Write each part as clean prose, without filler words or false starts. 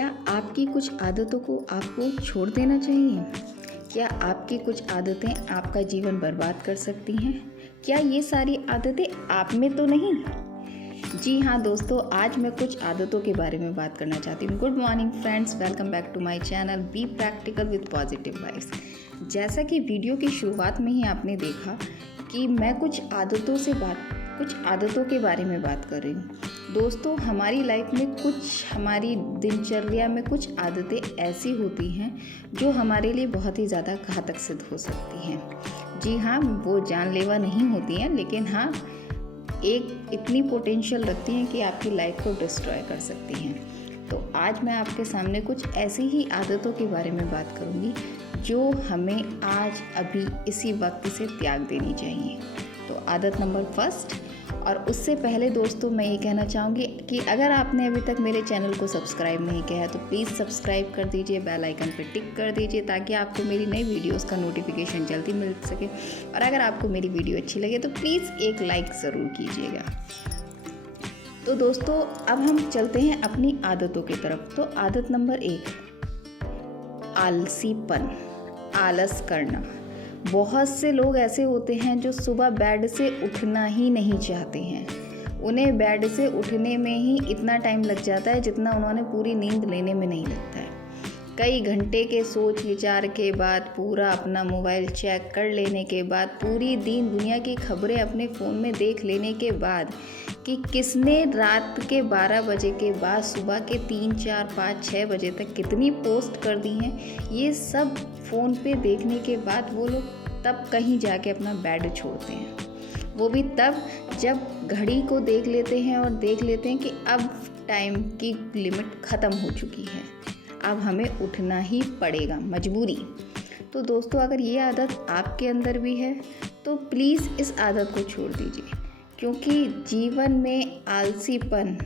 क्या आपकी कुछ आदतों को आपको छोड़ देना चाहिए? क्या आपकी कुछ आदतें आपका जीवन बर्बाद कर सकती हैं? क्या ये सारी आदतें आप में तो नहीं? जी हाँ दोस्तों, आज मैं कुछ आदतों के बारे में बात करना चाहती हूँ। Good morning friends, welcome back to my channel be practical with positive vibes. जैसा कि वीडियो की शुरुआत में ही आपने देखा कि मैं कुछ आदतों के बारे में बात कर रही हूँ। दोस्तों, हमारी लाइफ में हमारी दिनचर्या में कुछ आदतें ऐसी होती हैं जो हमारे लिए बहुत ही ज़्यादा घातक सिद्ध हो सकती हैं। जी हाँ, वो जानलेवा नहीं होती हैं, लेकिन हाँ एक इतनी पोटेंशियल रखती हैं कि आपकी लाइफ को डिस्ट्रॉय कर सकती हैं। तो आज मैं आपके सामने कुछ ऐसी ही आदतों के बारे में बात करूँगी जो हमें आज अभी इसी वक्त से त्याग देनी चाहिए। तो आदत नंबर फर्स्ट, और उससे पहले दोस्तों मैं ये कहना चाहूँगी कि अगर आपने अभी तक मेरे चैनल को सब्सक्राइब नहीं किया है तो प्लीज़ सब्सक्राइब कर दीजिए, बेल आइकन पर टिक कर दीजिए ताकि आपको मेरी नई वीडियोस का नोटिफिकेशन जल्दी मिल सके। और अगर आपको मेरी वीडियो अच्छी लगे तो प्लीज़ एक लाइक ज़रूर कीजिएगा। तो दोस्तों, अब हम चलते हैं अपनी आदतों की तरफ। तो आदत नंबर 1, आलसीपन, आलस करना। बहुत से लोग ऐसे होते हैं जो सुबह बेड से उठना ही नहीं चाहते हैं। उन्हें बेड से उठने में ही इतना टाइम लग जाता है जितना उन्होंने पूरी नींद लेने में नहीं लगता है। कई घंटे के सोच विचार के बाद, पूरा अपना मोबाइल चेक कर लेने के बाद, पूरी दिन दुनिया की खबरें अपने फ़ोन में देख लेने के बाद कि किसने रात के 12 बजे के बाद सुबह के 3, 4, 5, 6 बजे तक कितनी पोस्ट कर दी हैं, ये सब फ़ोन पे देखने के बाद वो लोग तब कहीं जाके अपना बेड छोड़ते हैं। वो भी तब जब घड़ी को देख लेते हैं और देख लेते हैं कि अब टाइम की लिमिट ख़त्म हो चुकी है, अब हमें उठना ही पड़ेगा, मजबूरी। तो दोस्तों, अगर ये आदत आपके अंदर भी है तो प्लीज़ इस आदत को छोड़ दीजिए, क्योंकि जीवन में आलसीपन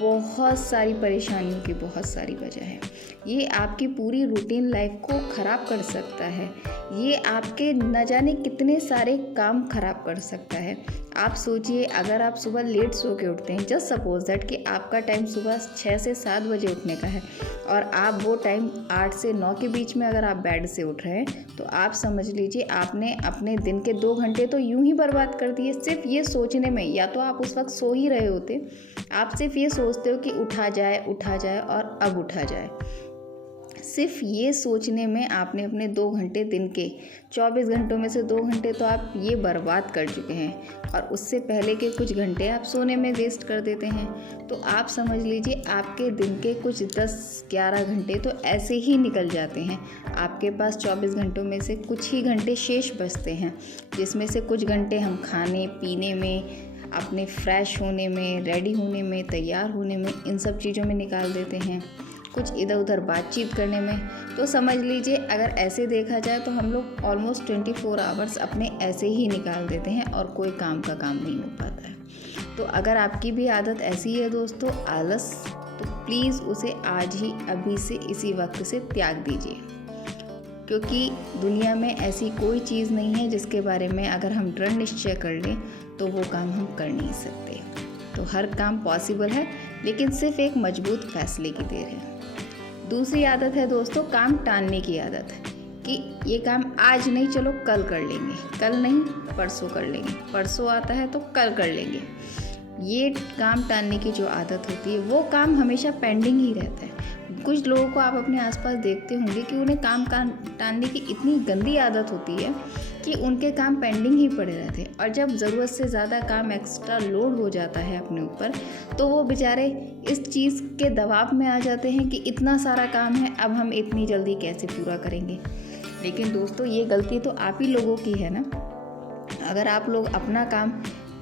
बहुत सारी परेशानियों की बहुत सारी वजह है। ये आपकी पूरी रूटीन लाइफ को ख़राब कर सकता है। ये आपके न जाने कितने सारे काम ख़राब कर सकता है। आप सोचिए, अगर आप सुबह लेट सो के उठते हैं, जस्ट सपोज दैट कि आपका टाइम सुबह 6 से 7 बजे उठने का है और आप वो टाइम 8 से 9 के बीच में अगर आप बेड से उठ रहे हैं, तो आप समझ लीजिए आपने अपने दिन के 2 घंटे तो यूं ही बर्बाद कर दिए सिर्फ ये सोचने में। या तो आप उस वक्त सो ही रहे होते, आप सिर्फ ये सोचते हो कि उठा जाए और अब उठा जाए। सिर्फ ये सोचने में आपने अपने 2 घंटे, दिन के 24 घंटों में से 2 घंटे तो आप ये बर्बाद कर चुके हैं और उससे पहले के कुछ घंटे आप सोने में वेस्ट कर देते हैं। तो आप समझ लीजिए आपके दिन के कुछ 10-11 घंटे तो ऐसे ही निकल जाते हैं। आपके पास 24 घंटों में से कुछ ही घंटे शेष बचते हैं, जिसमें से कुछ घंटे हम खाने पीने में, अपने फ्रेश होने में, रेडी होने में, तैयार होने में, इन सब चीज़ों में निकाल देते हैं, कुछ इधर उधर बातचीत करने में। तो समझ लीजिए अगर ऐसे देखा जाए तो हम लोग ऑलमोस्ट 24 आवर्स अपने ऐसे ही निकाल देते हैं और कोई काम का काम नहीं हो पाता है। तो अगर आपकी भी आदत ऐसी है दोस्तों, आलस, तो प्लीज़ उसे आज ही अभी से इसी वक्त से त्याग दीजिए, क्योंकि दुनिया में ऐसी कोई चीज़ नहीं है जिसके बारे में अगर हम दृढ़ निश्चय कर लें तो वो काम हम कर नहीं सकते। तो हर काम पॉसिबल है, लेकिन सिर्फ एक मजबूत फैसले की देर है। दूसरी आदत है दोस्तों, काम टालने की आदत, कि ये काम आज नहीं, चलो कल कर लेंगे, कल नहीं परसों कर लेंगे, परसों आता है तो कल कर लेंगे। ये काम टालने की जो आदत होती है वो काम हमेशा पेंडिंग ही रहता है। कुछ लोगों को आप अपने आसपास देखते होंगे कि उन्हें काम टालने की इतनी गंदी आदत होती है कि उनके काम पेंडिंग ही पड़े रहते हैं, और जब ज़रूरत से ज़्यादा काम एक्स्ट्रा लोड हो जाता है अपने ऊपर तो वो बेचारे इस चीज़ के दबाव में आ जाते हैं कि इतना सारा काम है, अब हम इतनी जल्दी कैसे पूरा करेंगे। लेकिन दोस्तों, ये गलती तो आप ही लोगों की है ना। अगर आप लोग अपना काम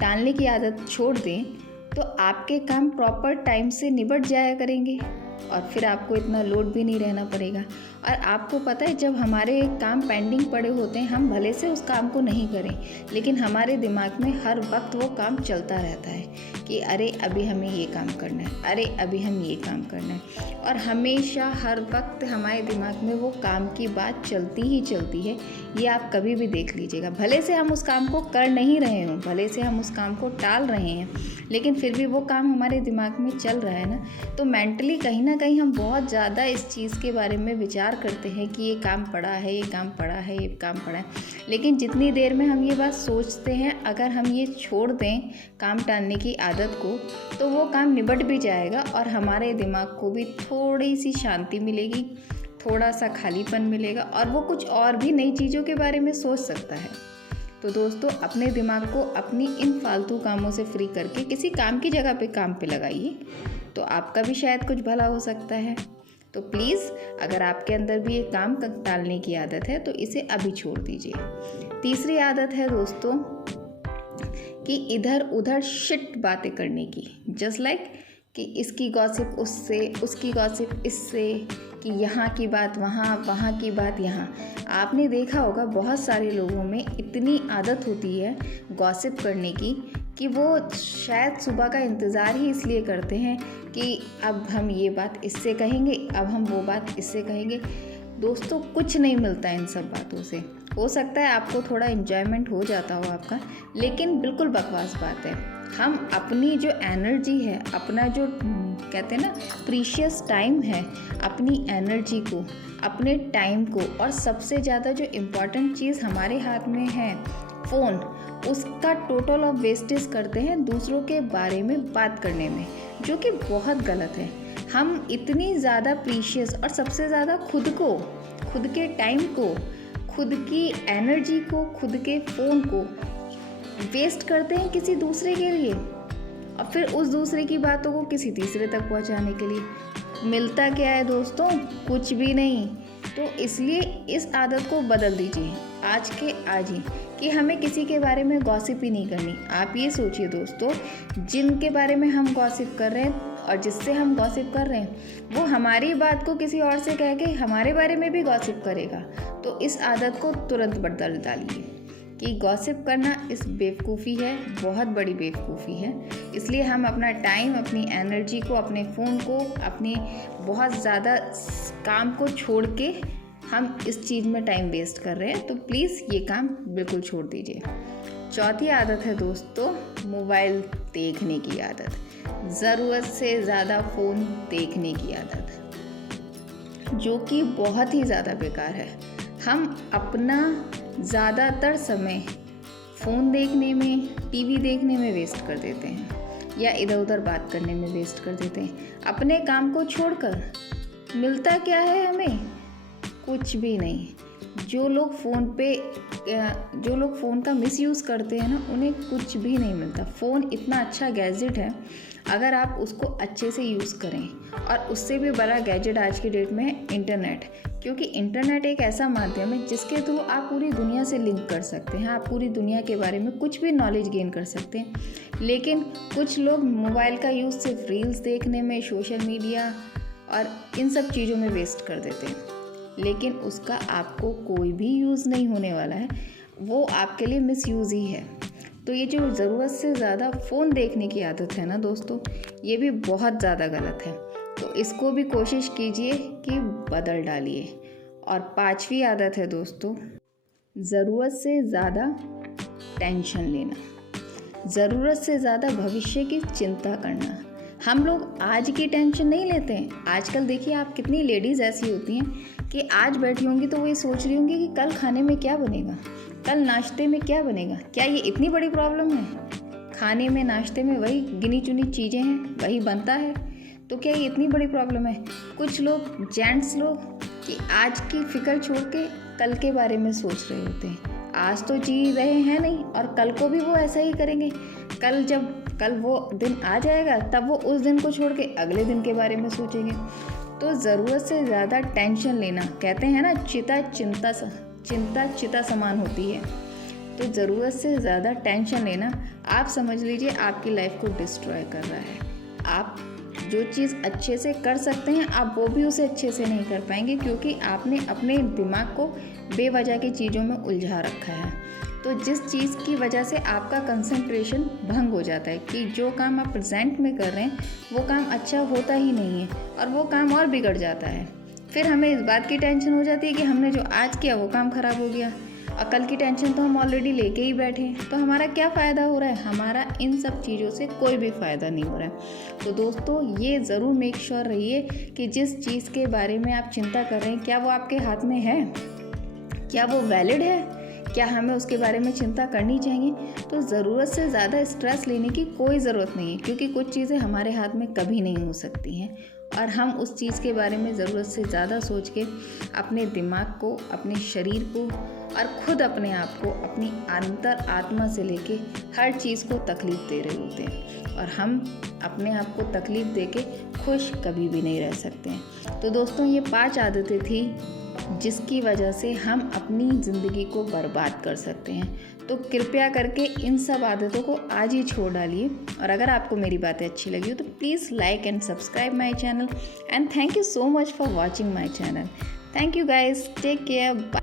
टालने की आदत छोड़ दें तो आपके काम प्रॉपर टाइम से निबट जाया करेंगे और फिर आपको इतना लोड भी नहीं रहना पड़ेगा। और आपको पता है, जब हमारे काम पेंडिंग पड़े होते हैं, हम भले से उस काम को नहीं करें, लेकिन हमारे दिमाग में हर वक्त वो काम चलता रहता है कि अरे अभी हमें ये काम करना है, अरे अभी हम ये काम करना है। और हमेशा हर वक्त हमारे दिमाग में वो काम की बात चलती ही चलती है। ये आप कभी भी देख लीजिएगा, भले से हम उस काम को कर नहीं रहे हों, भले से हम उस काम को टाल रहे हैं, लेकिन फिर भी वो काम हमारे दिमाग में चल रहा है ना। तो मेंटली कहीं ना कहीं हम बहुत ज़्यादा इस चीज़ के बारे में विचार करते हैं कि ये काम पड़ा है, ये काम पड़ा है, ये काम पड़ा है, लेकिन जितनी देर में हम ये बात सोचते हैं, अगर हम ये छोड़ दें काम टालने की आदत को, तो वो काम निबट भी जाएगा और हमारे दिमाग को भी थोड़ी सी शांति मिलेगी, थोड़ा सा खालीपन मिलेगा और वो कुछ और भी नई चीज़ों के बारे में सोच सकता है। तो दोस्तों, अपने दिमाग को अपनी इन फालतू कामों से फ्री करके किसी काम की जगह पे काम पे लगाइए, तो आपका भी शायद कुछ भला हो सकता है। तो प्लीज़, अगर आपके अंदर भी ये काम टालने की आदत है तो इसे अभी छोड़ दीजिए। तीसरी आदत है दोस्तों कि इधर उधर शिट बातें करने की, जस्ट लाइक कि इसकी गॉसिप उससे, उसकी गॉसिप इससे, कि यहाँ की बात वहाँ, वहाँ की बात यहाँ। आपने देखा होगा बहुत सारे लोगों में इतनी आदत होती है गॉसिप करने की कि वो शायद सुबह का इंतज़ार ही इसलिए करते हैं कि अब हम ये बात इससे कहेंगे, अब हम वो बात इससे कहेंगे। दोस्तों, कुछ नहीं मिलता इन सब बातों से। हो सकता है आपको थोड़ा एंजॉयमेंट हो जाता हो आपका, लेकिन बिल्कुल बकवास बात है। हम अपनी जो एनर्जी है, अपना जो कहते हैं ना प्रीशियस टाइम है, अपनी एनर्जी को, अपने टाइम को, और सबसे ज़्यादा जो इम्पॉर्टेंट चीज़ हमारे हाथ में है फ़ोन, उसका टोटल ऑफ वेस्टेज करते हैं दूसरों के बारे में बात करने में, जो कि बहुत गलत है। हम इतनी ज़्यादा प्रीशियस और सबसे ज़्यादा खुद को, खुद के टाइम को, खुद की एनर्जी को, खुद के फ़ोन को वेस्ट करते हैं किसी दूसरे के लिए, और फिर उस दूसरे की बातों को किसी तीसरे तक पहुंचाने के लिए। मिलता क्या है दोस्तों? कुछ भी नहीं। तो इसलिए इस आदत को बदल दीजिए आज के आज ही, कि हमें किसी के बारे में गॉसिप ही नहीं करनी। आप ये सोचिए दोस्तों, जिनके बारे में हम गॉसिप कर रहे हैं और जिससे हम गॉसिप कर रहे हैं, वो हमारी बात को किसी और से कह के हमारे बारे में भी गॉसिप करेगा। तो इस आदत को तुरंत बदल डालिए कि गॉसिप करना इस बेवकूफ़ी है, बहुत बड़ी बेवकूफ़ी है। इसलिए हम अपना टाइम, अपनी एनर्जी को, अपने फ़ोन को, अपने बहुत ज़्यादा काम को छोड़ के हम इस चीज़ में टाइम वेस्ट कर रहे हैं। तो प्लीज़ ये काम बिल्कुल छोड़ दीजिए। चौथी आदत है दोस्तों मोबाइल देखने की आदत, ज़रूरत से ज़्यादा फ़ोन देखने की आदत, जो कि बहुत ही ज़्यादा बेकार है। हम अपना ज़्यादातर समय फ़ोन देखने में, टीवी देखने में वेस्ट कर देते हैं, या इधर उधर बात करने में वेस्ट कर देते हैं अपने काम को छोड़कर। मिलता क्या है हमें? कुछ भी नहीं। जो लोग फ़ोन का मिसयूज़ करते हैं ना, उन्हें कुछ भी नहीं मिलता। फ़ोन इतना अच्छा गैजेट है अगर आप उसको अच्छे से यूज़ करें, और उससे भी बड़ा गैजेट आज की डेट में है इंटरनेट, क्योंकि इंटरनेट एक ऐसा माध्यम है जिसके थ्रू आप पूरी दुनिया से लिंक कर सकते हैं, आप पूरी दुनिया के बारे में कुछ भी नॉलेज गेन कर सकते हैं। लेकिन कुछ लोग मोबाइल का यूज़ सिर्फ रील्स देखने में, सोशल मीडिया और इन सब चीज़ों में वेस्ट कर देते हैं, लेकिन उसका आपको कोई भी यूज़ नहीं होने वाला है, वो आपके लिए मिसयूज़ ही है। तो ये जो ज़रूरत से ज़्यादा फ़ोन देखने की आदत है ना दोस्तों, ये भी बहुत ज़्यादा गलत है। तो इसको भी कोशिश कीजिए कि बदल डालिए। और पांचवी आदत है दोस्तों, ज़रूरत से ज़्यादा टेंशन लेना, ज़रूरत से ज़्यादा भविष्य की चिंता करना। हम लोग आज की टेंशन नहीं लेते हैं। आजकल देखिए आप, कितनी लेडीज़ ऐसी होती हैं कि आज बैठी होंगी तो वो ये सोच रही होंगी कि कल खाने में क्या बनेगा, कल नाश्ते में क्या बनेगा। क्या ये इतनी बड़ी प्रॉब्लम है? खाने में, नाश्ते में वही गिनी चुनी चीज़ें हैं, वही बनता है, तो क्या ये इतनी बड़ी प्रॉब्लम है? कुछ लोग, जेंट्स लोग, कि आज की फिक्र छोड़ के कल के बारे में सोच रहे होते हैं। आज तो जी रहे हैं नहीं, और कल को भी वो ऐसा ही करेंगे। कल वो दिन आ जाएगा, तब वो उस दिन को छोड़ के अगले दिन के बारे में सोचेंगे। तो ज़रूरत से ज़्यादा टेंशन लेना, कहते हैं ना चिंता चिता समान होती है। तो ज़रूरत से ज़्यादा टेंशन लेना, आप समझ लीजिए आपकी लाइफ को डिस्ट्रॉय कर रहा है। आप जो चीज़ अच्छे से कर सकते हैं, आप वो भी उसे अच्छे से नहीं कर पाएंगे, क्योंकि आपने अपने दिमाग को बेवजह की चीज़ों में उलझा रखा है। तो जिस चीज़ की वजह से आपका कंसंट्रेशन भंग हो जाता है, कि जो काम आप प्रेजेंट में कर रहे हैं वो काम अच्छा होता ही नहीं है, और वो काम और बिगड़ जाता है। फिर हमें इस बात की टेंशन हो जाती है कि हमने जो आज किया वो काम ख़राब हो गया। और कल की टेंशन तो हम ऑलरेडी लेके ही बैठे हैं, तो हमारा क्या फ़ायदा हो रहा है? हमारा इन सब चीज़ों से कोई भी फ़ायदा नहीं हो रहा है। तो दोस्तों, ये ज़रूर मेक श्योर रहिए कि जिस चीज़ के बारे में आप चिंता कर रहे हैं, क्या वो आपके हाथ में है? क्या वो वैलिड है? क्या हमें उसके बारे में चिंता करनी चाहिए? तो ज़रूरत से ज़्यादा स्ट्रेस लेने की कोई ज़रूरत नहीं है, क्योंकि कुछ चीज़ें हमारे हाथ में कभी नहीं हो सकती हैं और हम उस चीज़ के बारे में ज़रूरत से ज़्यादा सोच के अपने दिमाग को, अपने शरीर को और खुद अपने आप को, अपनी अंतर आत्मा से लेके हर चीज़ को तकलीफ़ दे रहे होते हैं और हम अपने आप को तकलीफ़ दे के खुश कभी भी नहीं रह सकते हैं। तो दोस्तों, ये 5 आदतें थी जिसकी वजह से हम अपनी ज़िंदगी को बर्बाद कर सकते हैं। तो कृपया करके इन सब आदतों को आज ही छोड़ डालिए और अगर आपको मेरी बातें अच्छी लगी हो तो please like and subscribe my channel and thank you so much for watching my channel. Thank you guys, take care, bye.